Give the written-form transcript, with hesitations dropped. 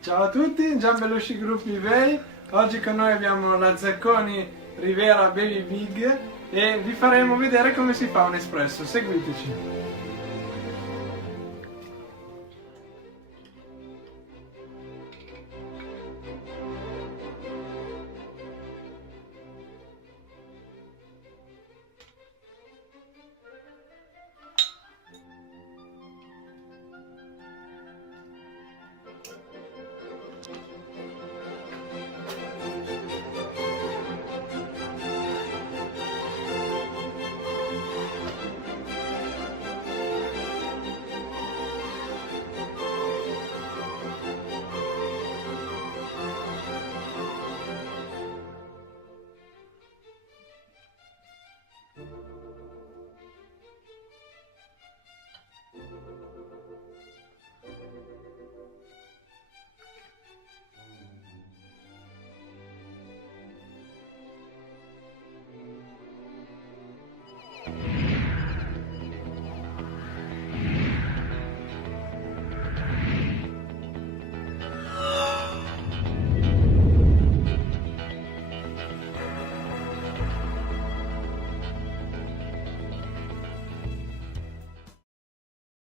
Ciao a tutti, Gianbelushi Group eBay. Oggi con noi abbiamo la Zacconi Rivera Baby Big e vi faremo vedere come si fa un espresso. Seguiteci.